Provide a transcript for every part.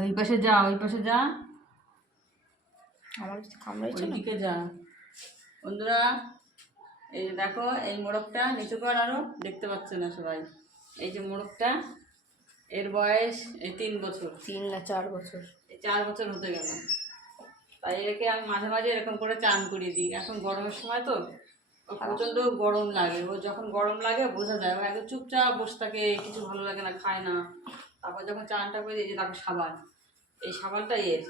ওই পাশে যা ওই পাশে যা। আমার কামড়াইছে ওইদিকে যা। বন্ধুরা এই যে দেখো এই মোড়কটা নিচু কর আরও দেখতে পাচ্ছে না সবাই। এই যে মোড়কটা এর বয়স এই তিন বছর। তিন না চার বছর। এই চার বছর হতে গেল। তাই একে আমি মাঝে মাঝে এরকম করে চান করিয়ে দিই। এখন গরমের সময় তো প্রচণ্ড গরম লাগে। ও যখন গরম লাগে বোঝা যায়। ও একদম চুপচাপ বসে থাকে কিছু ভালো লাগে না খায় না। তারপর যখন চানটা করে দিই যে তারপর সাবান। এই সাবানটা এর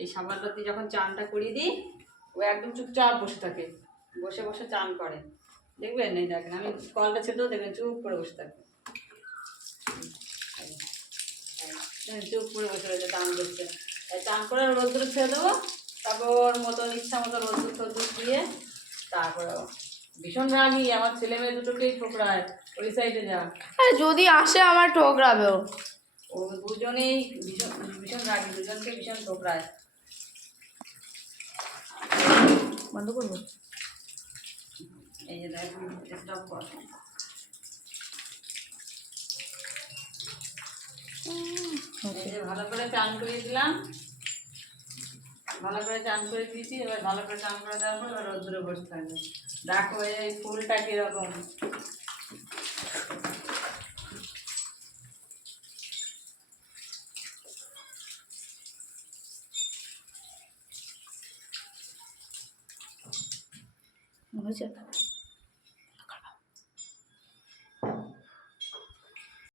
এই সাবানটা দিয়ে যখন চানটা করিয়ে দিই, ও একদম চুপচাপ বসে থাকে। বসে বসে চান করে। দেখবেন? এই দেখেন, আমি কলটা ছেড়েও দেখবেন, চুপ করে বসে থাকে। চুপ করে বসে রয়েছে, চান করছে। চান করে রোদ্দুর ছেড়ে দেবো, তারপর ওর মতন ইচ্ছা মতো রোদ্দুর টদ্দুর দিয়ে তারপরে ভীষণ রাগি, আমার ছেলে মেয়ে দুটোকেই ঠোকরায়, ওই সাইডে যা যদি আসে আমার ঠোকরাবে ও দুজনেই ভীষণ ভীষণ রাগি দুজনকে ভীষণ ঠোকরায় বন্ধ করব? এই যে দেখ স্টপ কর। ভালো করে চান করে দিলাম। ভালো করে চান করে দিয়েছি এবার ভালো করে চান করে দেওয়ার পর এবার রোদ্দুরে বসে থাকবে দেখো এই ফুলটা কীরকম। 我觉得